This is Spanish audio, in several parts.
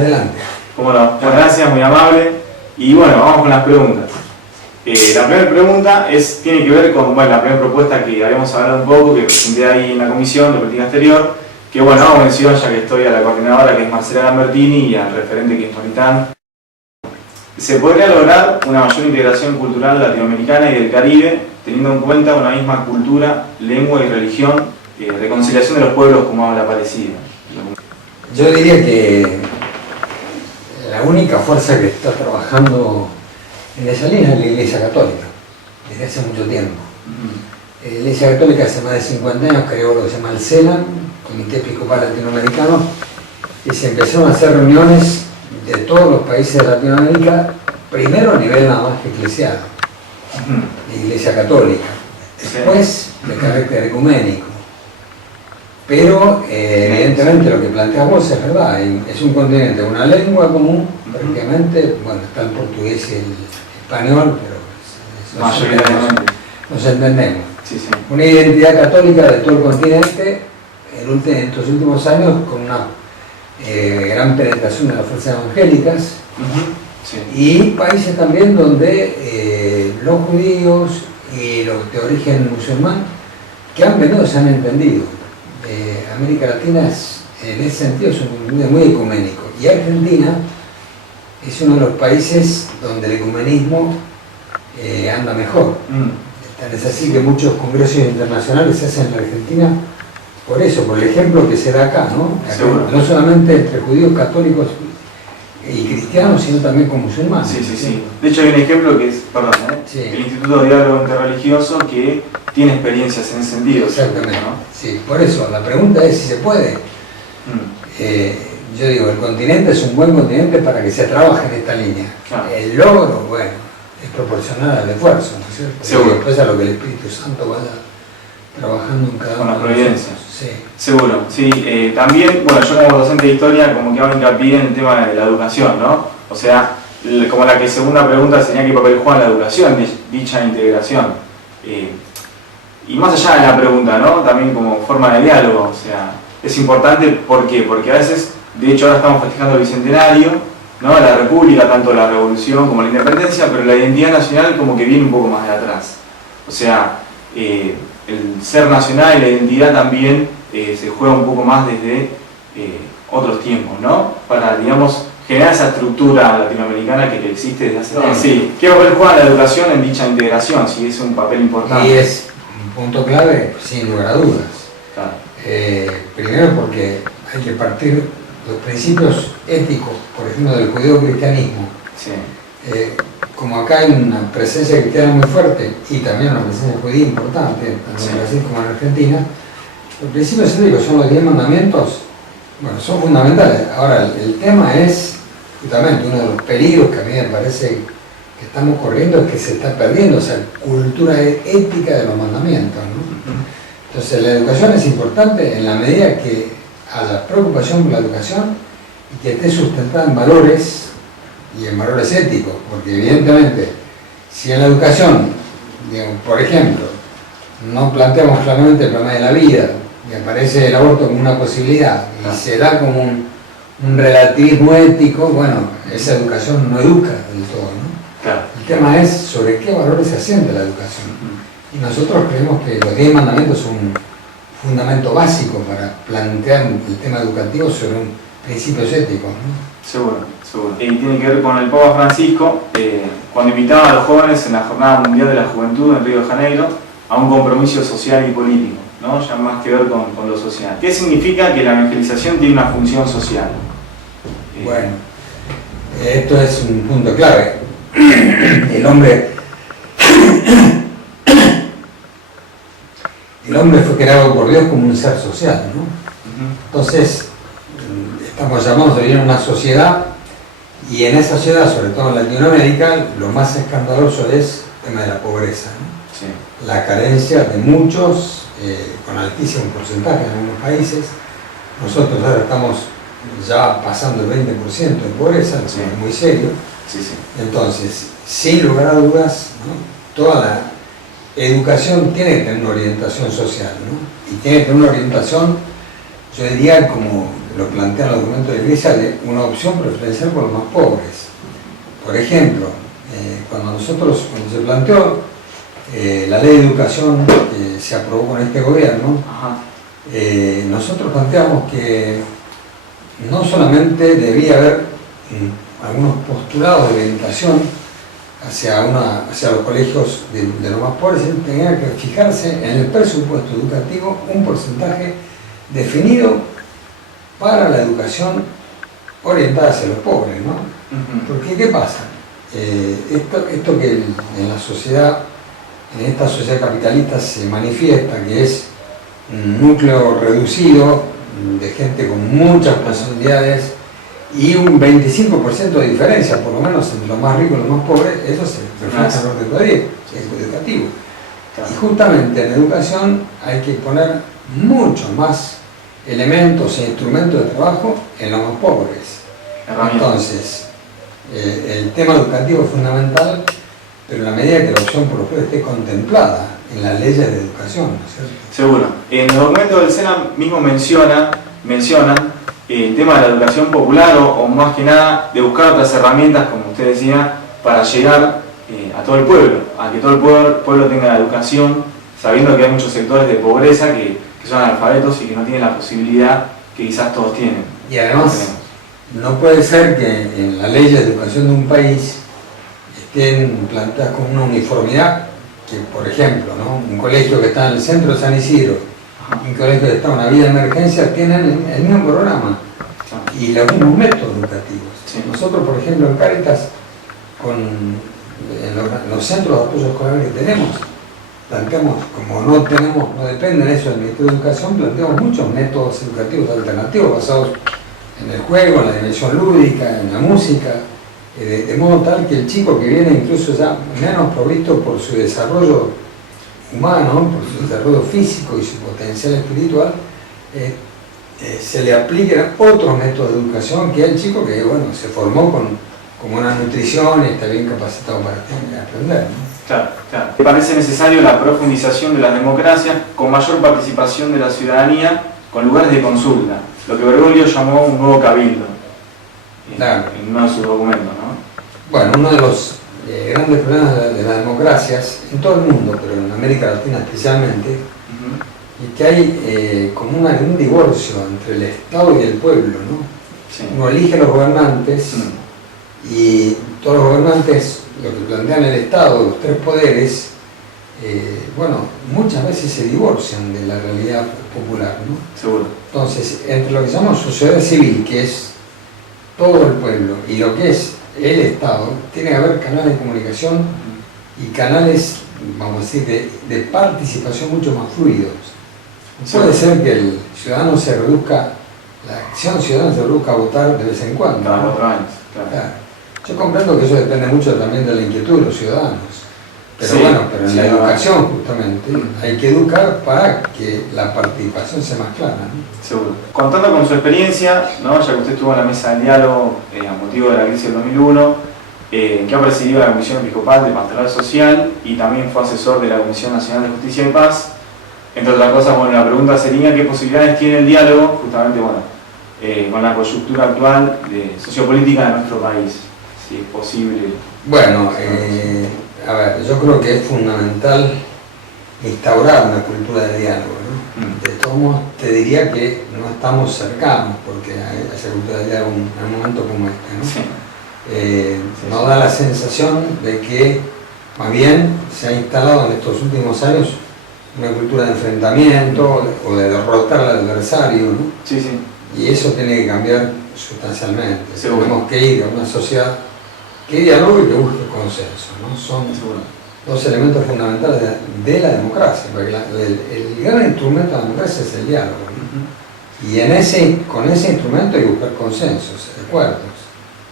Adelante. Cómo no. Muchas gracias, muy amable. Y bueno, vamos con las preguntas. La primera pregunta tiene que ver con la primera propuesta que habíamos hablado un poco, que presenté ahí en la Comisión de Política Exterior, que bueno, hago mención ya que estoy a la coordinadora, que es Marcela Lambertini, y al referente, que es Maritán. ¿Se podría lograr una mayor integración cultural latinoamericana y del Caribe, teniendo en cuenta una misma cultura, lengua y religión, reconciliación de los pueblos, como habla Aparecida? Yo diría que la única fuerza que está trabajando en esa línea es la Iglesia Católica, desde hace mucho tiempo. La Iglesia Católica hace más de 50 años creó lo que se llama el CELAM, Comité Episcopal Latinoamericano, y se empezaron a hacer reuniones de todos los países de Latinoamérica, primero a nivel nada más eclesial, de Iglesia Católica, después de carácter ecuménico. Pero evidentemente lo que planteas vos es verdad, es un continente, una lengua común, prácticamente, bueno, está el portugués y el español, pero nos entendemos. Sí, sí. Una identidad católica de todo el continente, en estos últimos años, con una gran penetración de las fuerzas evangélicas, sí. Y países también donde los judíos y los de origen musulmán que han venido se han entendido. América Latina en ese sentido es un continente muy ecuménico, y Argentina es uno de los países donde el ecumenismo anda mejor. Tan es así que muchos congresos internacionales se hacen en la Argentina por eso, por el ejemplo que se da acá, ¿no? No solamente entre judíos, católicos y cristianos, sino también con musulmanes. Sí, sí, sí. De hecho hay un ejemplo que es, sí, el Instituto de Diálogo Interreligioso, que tiene experiencias en ese sentido. Exactamente, ¿no? Sí, por eso la pregunta es si se puede. Yo digo, el continente es un buen continente para que se trabaje en esta línea. Claro. El logro, bueno, es proporcional al esfuerzo, ¿no es cierto? Seguro. Y después a lo que el Espíritu Santo vaya trabajando en cada Con uno la de providencia. nosotros. Sí. Seguro, sí. También, bueno, yo como docente de historia como que hago hincapié en el tema de la educación, ¿no? O sea, como la que segunda pregunta sería qué papel juega la educación de dicha integración. Y más allá de la pregunta, ¿no? También como forma de diálogo, o sea, es importante, ¿por qué? Porque a veces, de hecho ahora estamos festejando el Bicentenario, ¿no? La República, tanto la Revolución como la Independencia, pero la identidad nacional como que viene un poco más de atrás. O sea, el ser nacional y la identidad también se juega un poco más desde otros tiempos, ¿no? Para, digamos, generar esa estructura latinoamericana que existe desde hace tiempo. Sí. ¿Qué papel juega la educación en dicha integración? Si es un papel importante. Y es un punto clave, sin lugar a dudas. Claro. Primero porque hay que partir los principios éticos, por ejemplo, del judío-cristianismo. Sí. Como acá hay una presencia cristiana muy fuerte y también una presencia judía importante, tanto en Brasil como en Argentina, los principios éticos son los 10 mandamientos, bueno, son fundamentales. Ahora, el tema es, justamente, uno de los peligros que a mí me parece que estamos corriendo es que se está perdiendo esa cultura ética de los mandamientos, ¿no? Entonces, la educación es importante en la medida que haya preocupación por la educación y que esté sustentada en valores y en valores éticos, porque evidentemente si en la educación, digamos, por ejemplo, no planteamos claramente el problema de la vida y aparece el aborto como una posibilidad y se da como un relativismo ético, bueno, esa educación no educa del todo, ¿no? Claro. El tema es sobre qué valores se asienta la educación, y nosotros creemos que los 10 mandamientos son un fundamento básico para plantear el tema educativo sobre un principios éticos, ¿no? Seguro, seguro. Y tiene que ver con el Papa Francisco, cuando invitaba a los jóvenes en la Jornada Mundial de la Juventud en Río de Janeiro a un compromiso social y político, ¿no? Ya más que ver con lo social. ¿Qué significa que la evangelización tiene una función social? Bueno, esto es un punto clave. El hombre fue creado por Dios como un ser social, ¿no? Entonces, estamos llamados a vivir en una sociedad, y en esa sociedad, sobre todo en Latinoamérica, lo más escandaloso es el tema de la pobreza, ¿no? Sí. La carencia de muchos, con altísimo porcentaje en algunos países. Nosotros ahora estamos ya pasando el 20% de pobreza, Sí. es muy serio. Sí, sí. Entonces, sin lugar a dudas, ¿no? Toda la educación tiene que tener una orientación social, ¿no? Y tiene que tener una orientación, yo diría, como lo plantean los documentos de la Iglesia, de una opción preferencial por los más pobres. Por ejemplo, cuando se planteó la ley de educación que se aprobó con este gobierno, nosotros planteamos que no solamente debía haber algunos postulados de orientación hacia los colegios de los más pobres, sino que tenía que fijarse en el presupuesto educativo un porcentaje definido para la educación orientada hacia los pobres, ¿no? Porque ¿qué pasa? Esto que en esta sociedad capitalista se manifiesta, que es un núcleo reducido de gente con muchas posibilidades y un 25% de diferencia, por lo menos entre los más ricos y los más pobres, eso se refleja en el orden educativo. Y justamente en educación hay que poner mucho más elementos e instrumentos de trabajo en los más pobres. Entonces, el tema educativo es fundamental, pero en la medida que la opción por los pobres esté contemplada en las leyes de educación, ¿no es cierto? Seguro. En el documento del SENA mismo mencionan el tema de la educación popular o más que nada de buscar otras herramientas, como usted decía, para llegar a todo el pueblo, a que todo el pueblo tenga la educación, sabiendo que hay muchos sectores de pobreza que son analfabetos y que no tienen la posibilidad que quizás todos tienen. Y además, no puede ser que en las leyes de educación de un país estén planteadas con una uniformidad, que por ejemplo, ¿no? Un colegio que está en el centro de San Isidro y un colegio que está en una vía de emergencia tienen el mismo programa y los mismos métodos educativos. Sí. Nosotros, por ejemplo, en Cáritas, en los centros de apoyo escolar que tenemos, planteamos, como no dependen eso del Ministerio de Educación, planteamos muchos métodos educativos alternativos basados en el juego, en la dimensión lúdica, en la música, de modo tal que el chico que viene incluso ya menos provisto por su desarrollo humano, por su desarrollo físico y su potencial espiritual, se le apliquen otros métodos de educación que el chico que se formó con una nutrición y está bien capacitado para aprender, ¿no? Claro. ¿Te parece necesario la profundización de las democracias con mayor participación de la ciudadanía con lugares de consulta? Lo que Bergoglio llamó un nuevo cabildo, en uno de sus documentos, ¿no? Bueno, uno de los grandes problemas de las democracias, en todo el mundo, pero en América Latina especialmente, es que hay como un divorcio entre el Estado y el pueblo, ¿no? Sí. Uno elige a los gobernantes y todos los gobernantes, lo que plantean el Estado, los tres poderes, muchas veces se divorcian de la realidad popular, ¿no? Seguro. Entonces, entre lo que llamamos sociedad civil, que es todo el pueblo, y lo que es el Estado, tiene que haber canales de comunicación y canales, vamos a decir, de participación mucho más fluidos. Puede ser que el ciudadano la acción ciudadana se reduzca a votar de vez en cuando. Cada 4 años, claro. Yo comprendo que eso depende mucho también de la inquietud de los ciudadanos. Pero pero en la educación justamente hay que educar para que la participación sea más clara, ¿no? Seguro. Contando con su experiencia, ¿no? Ya que usted estuvo en la mesa del diálogo a motivo de la crisis del 2001, que ha presidido la Comisión Episcopal de Pastoral Social y también fue asesor de la Comisión Nacional de Justicia y Paz, entre otras cosas, la pregunta sería ¿qué posibilidades tiene el diálogo justamente con la coyuntura actual sociopolítica de nuestro país? Si es posible. Bueno, yo creo que es fundamental instaurar una cultura de diálogo, ¿no? De todos modos, te diría que no estamos cercanos porque esa cultura de diálogo en un momento como este, ¿no? Sí. Nos da la sensación de que más bien se ha instalado en estos últimos años una cultura de enfrentamiento o de derrotar al adversario, ¿no? Sí. Y eso tiene que cambiar sustancialmente. Seguro. Tenemos que ir a una sociedad que dialogue y que busque consenso, ¿no? Son dos elementos fundamentales de la democracia, porque el gran instrumento de la democracia es el diálogo, ¿no? Y con ese instrumento hay que buscar consensos, acuerdos.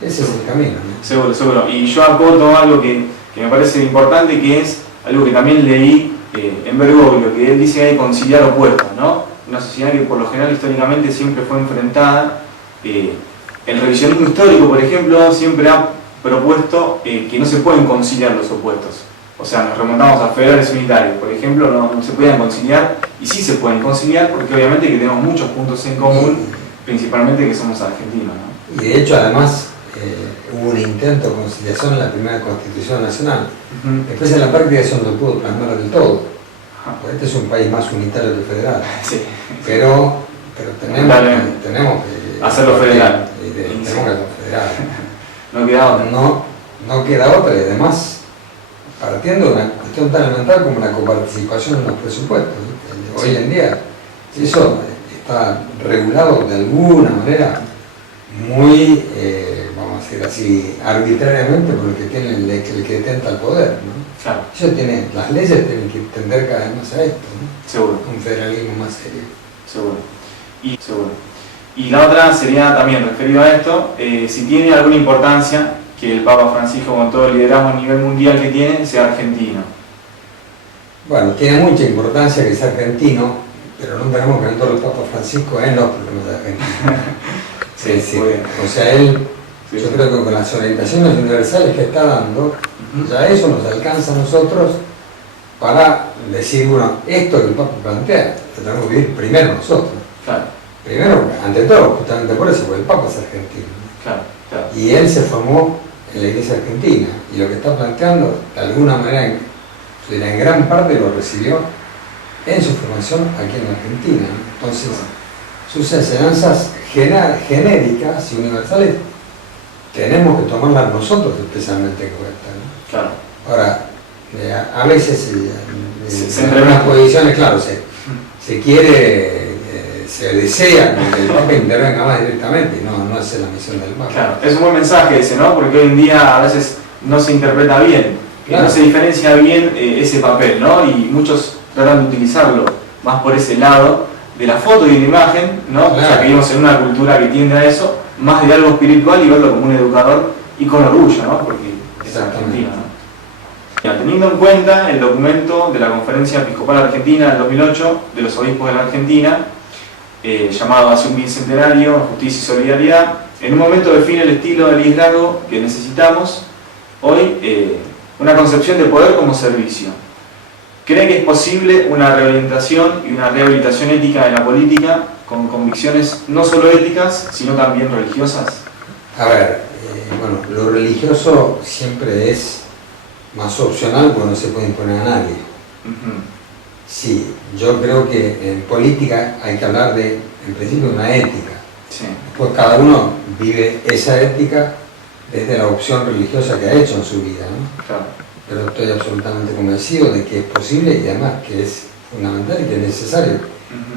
Ese es el camino, ¿no? Seguro. Y yo aporto algo que me parece importante, que es algo que también leí en Bergoglio, que él dice que hay que conciliar opuestos, ¿no? Una sociedad que por lo general históricamente siempre fue enfrentada. El revisionismo histórico, por ejemplo, siempre ha propuesto que no se pueden conciliar los opuestos. O sea, nos remontamos a federales unitarios, por ejemplo, no se podían conciliar, y sí se pueden conciliar porque obviamente que tenemos muchos puntos en común, Principalmente que somos argentinos, ¿no? Y de hecho, además, hubo un intento de conciliación en la primera Constitución Nacional. Después en la práctica eso no se pudo plasmar del todo. Porque este es un país más unitario que federal. Sí. Pero tenemos que hacerlo federal. Tenemos que hacerlo federal. No queda otra. No queda otra, y además, partiendo de una cuestión tan elemental como la coparticipación en los presupuestos. Hoy en día, eso está regulado de alguna manera muy, vamos a decir así, arbitrariamente por el que tiene el que detenta el poder, ¿no? Claro. Las leyes tienen que tender cada vez más a esto, ¿no? Seguro. Un federalismo más serio. Seguro. Y la otra sería también referido a esto, si tiene alguna importancia que el Papa Francisco, con todo el liderazgo a nivel mundial que tiene, sea argentino. Bueno, tiene mucha importancia que sea argentino, pero no tenemos que ver todos los Papas Francisco en los problemas de Argentina. Sí. O sea, yo creo que con las orientaciones universales que está dando, ya eso nos alcanza a nosotros para decir, bueno, esto que el Papa plantea, lo tenemos que vivir primero nosotros. Claro. Primero, ante todo, justamente por eso, porque el Papa es argentino. Claro. Y él se formó en la Iglesia Argentina, y lo que está planteando, de alguna manera, en gran parte lo recibió en su formación aquí en Argentina, ¿no? Entonces, sus enseñanzas genéricas y universales tenemos que tomarlas nosotros especialmente en cuenta, ¿no? Claro. Ahora, a veces se en algunas posiciones, claro, se quiere, se desea que el Papa intervenga más directamente, y no es la misión del Papa. Claro, es un buen mensaje ese, ¿no? Porque hoy en día a veces no se interpreta bien, claro. No se diferencia bien ese papel, ¿no? Y muchos tratan de utilizarlo más por ese lado de la foto y de la imagen, ¿no? Claro. O sea, que vivimos en una cultura que tiende a eso, más de algo espiritual, y verlo como un educador y con orgullo, ¿no? Porque es argentino, ¿no? Teniendo en cuenta el documento de la Conferencia Episcopal Argentina del 2008 de los obispos de la Argentina, llamado hace un bicentenario, Justicia y Solidaridad, en un momento define el estilo de liderazgo que necesitamos hoy, una concepción de poder como servicio. ¿Cree que es posible una reorientación y una rehabilitación ética de la política con convicciones no solo éticas, sino también religiosas? A ver, bueno, lo religioso siempre es más opcional porque no se puede imponer a nadie. Sí, yo creo que en política hay que hablar en principio, de una ética. Sí. Pues cada uno vive esa ética desde la opción religiosa que ha hecho en su vida, ¿no? Claro. Pero estoy absolutamente convencido de que es posible y además que es fundamental y que es necesario.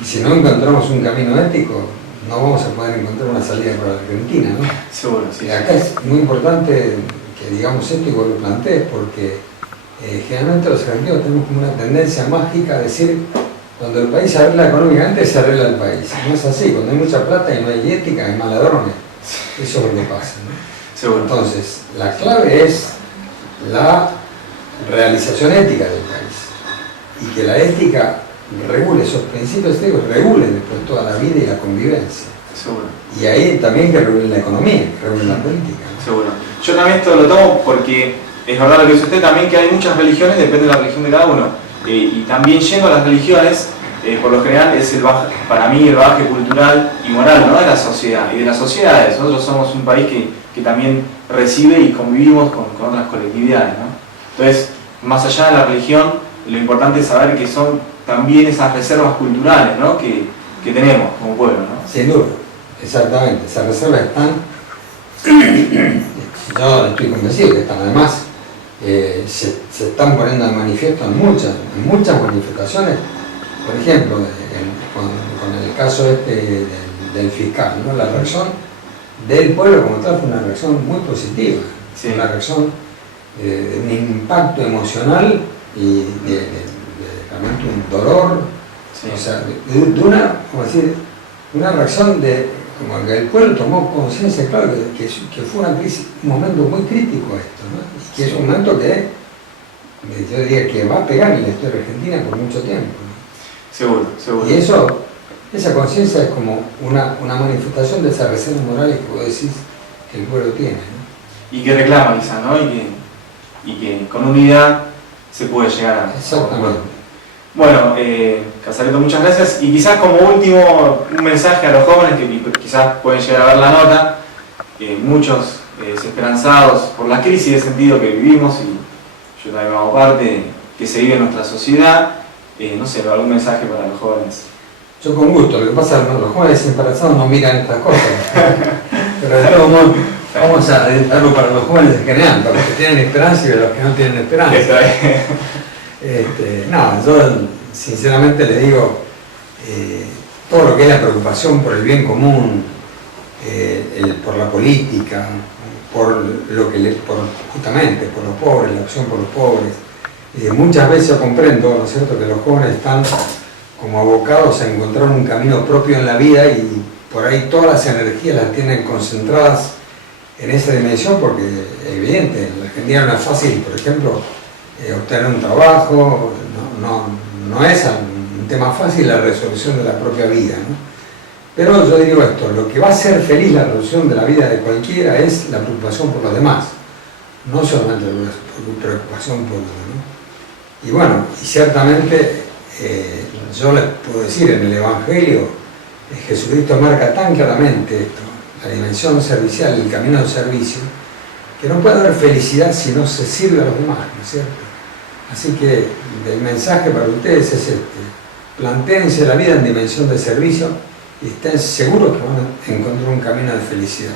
Y si no encontramos un camino ético, no vamos a poder encontrar una salida para la Argentina, ¿no? Seguro, sí. Y acá es muy importante que digamos esto y que lo plantees, porque generalmente los argentinos tenemos como una tendencia mágica a decir, cuando el país se arregla económicamente, se arregla el país. No es así, cuando hay mucha plata y no hay ética, hay maladrones. Eso es lo que pasa, ¿no? Seguro. Entonces, la clave es la realización ética del país, y que la ética regule esos principios éticos, regulen después toda la vida y la convivencia. Seguro. Y ahí también que regulen la economía, que regulen la política, ¿no? Seguro. Yo también esto lo tomo porque es verdad lo que dice usted también, que hay muchas religiones, depende de la religión de cada uno. Y también yendo a las religiones, por lo general es para mí el bagaje cultural y moral, ¿no? De la sociedad y de las sociedades. Nosotros somos un país que también recibe y convivimos con otras colectividades, ¿no? Entonces, más allá de la religión, lo importante es saber que son también esas reservas culturales, ¿no? que tenemos como pueblo, ¿no? Sin duda, exactamente. Esas reservas están, yo estoy convencido que están, además se están poniendo de manifiesto en muchas manifestaciones. Por ejemplo, con el caso del fiscal, ¿no? La reacción del pueblo como tal fue una reacción muy positiva, sí. Una reacción de un impacto emocional y realmente un dolor, sí. O sea, de una reacción como que el pueblo tomó conciencia, claro, que fue una crisis, un momento muy crítico esto, ¿no? Y que es un momento que yo diría que va a pegar en la historia argentina por mucho tiempo, ¿no? Seguro, seguro. Y esa conciencia es como una manifestación de esas reservas morales que vos decís que el pueblo tiene, ¿no? Y que reclama quizá, ¿no? Y que con unidad se puede llegar a... Exactamente. Bueno, Casareto, muchas gracias. Y quizás como último, un mensaje a los jóvenes que quizás pueden llegar a ver la nota, muchos desesperanzados por la crisis de sentido que vivimos, y yo también hago parte, que se vive en nuestra sociedad. No sé, algún mensaje para los jóvenes. Yo con gusto, lo que pasa es que los jóvenes embarazados no miran estas cosas. Pero de todos modos, vamos a editarlo para los jóvenes en general, para los que tienen esperanza y para los que no tienen esperanza. No, yo sinceramente le digo, todo lo que es la preocupación por el bien común, por la política, justamente por los pobres, la opción por los pobres. Muchas veces yo comprendo, ¿no es cierto?, que los jóvenes están como abocados a encontrar un camino propio en la vida y por ahí todas las energías las tienen concentradas en esa dimensión, porque es evidente, en la Argentina no es fácil, por ejemplo, obtener un trabajo, no es un tema fácil la resolución de la propia vida, ¿no? Pero yo digo esto, lo que va a hacer feliz la resolución de la vida de cualquiera es la preocupación por los demás, no solamente la preocupación por los demás. Y bueno, y ciertamente yo les puedo decir, en el Evangelio, Jesucristo marca tan claramente esto, la dimensión servicial, el camino del servicio, que no puede haber felicidad si no se sirve a los demás, ¿no es cierto? Así que el mensaje para ustedes es este: plantéense la vida en dimensión de servicio y estén seguros que van a encontrar un camino de felicidad.